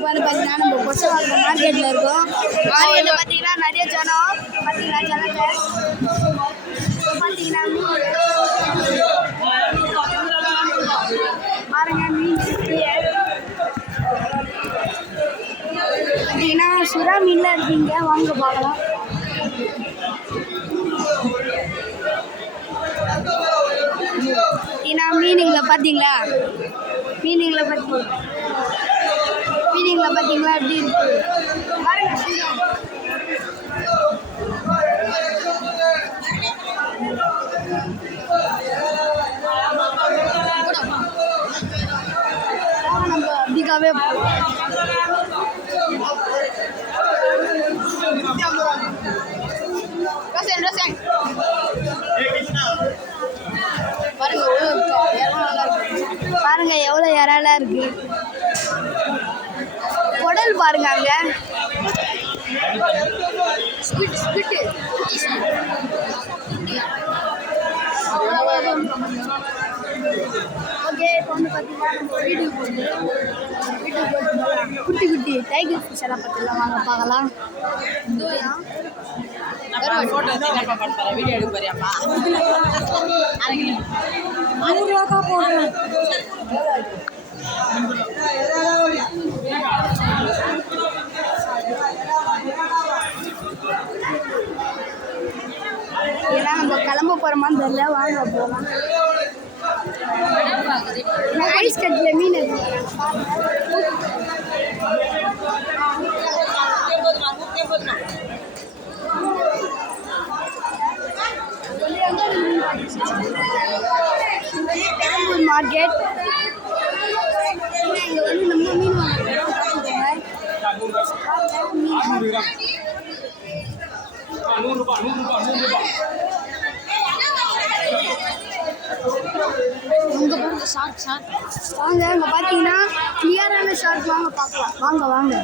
பார்த்தீங்கன்னா நம்ம கொசவாக்கம் மார்க்கெட்டில் இருக்கோம். மார்க்கெட்டில் பார்த்தீங்கன்னா நிறைய ஜனம் பார்த்தீங்கன்னா ஜனங்க பார்த்தீங்கன்னா பாருங்க மீன் பார்த்தீங்கன்னா சுறா மீன்லாம் இருக்கீங்க, வாங்க பார்க்கலாம். பார்த்தீங்கன்னா மீனுங்களை பார்த்தீங்களா எப்படி இருக்கு பாருங்க. நம்ம அப்படிக்காவே பாருங்க எவ்வளோ இறாலா இருக்கு. குடல் பாருங்க அங்க. ஓகே, இப்போ வந்து பார்த்தீங்கன்னா நம்ம வீட்டுக்கு குட்டி குட்டி டைகர் ஃபிஷ் எல்லாம் பற்றிலாம் வாங்க பார்க்கலாம். வீடியோ எடுக்க போறியாப்பா? ஏன்னா நம்ம கிளம்ப போகிறோமான்னு தெரியல, வாங்க போகலாம். ஐஸ் கட்டில் மீன் பெரம்பூர் மார்க்கெட். இங்கே வந்து நம்ம மீன் வாங்க. அங்கே பார்த்தீங்கன்னா கிளியரான ஷார்ட், வாங்க பார்க்கலாம். வாங்க வாங்க.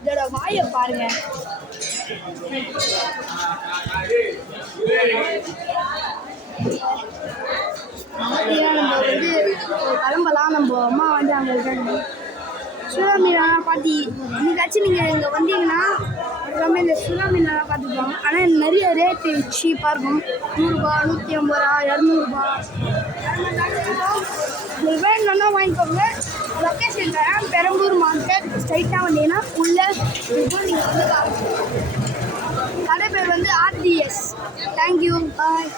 இதோட வாயை பாருங்க. நம்ம வந்து கிளம்பலாம். நம்ம அம்மா வந்து அங்கே இருக்காங்க. சுறா மீனெல்லாம் பார்த்தி இன்னைக்காச்சும் நீங்கள் இங்கே வந்தீங்கன்னா எல்லாமே இந்த சுறா மீனெல்லாம் பார்த்துப்பாங்க. ஆனால் நிறைய ரேட்டு சீப்பாக இருக்கும். 100 ரூபா, 150 ரூபா, 200 ரூபா. உங்களுக்கு வேணும்னா வாங்கிக்கோங்க. லொக்கேஷன் தரேன், பெரம்பூர் மார்க்கெட். ஸ்ட்ரைட்டாக வந்தீங்கன்னா உள்ளே நீங்கள் வந்து கடை பேர் வந்து RDS. தேங்க்யூ, பாய்.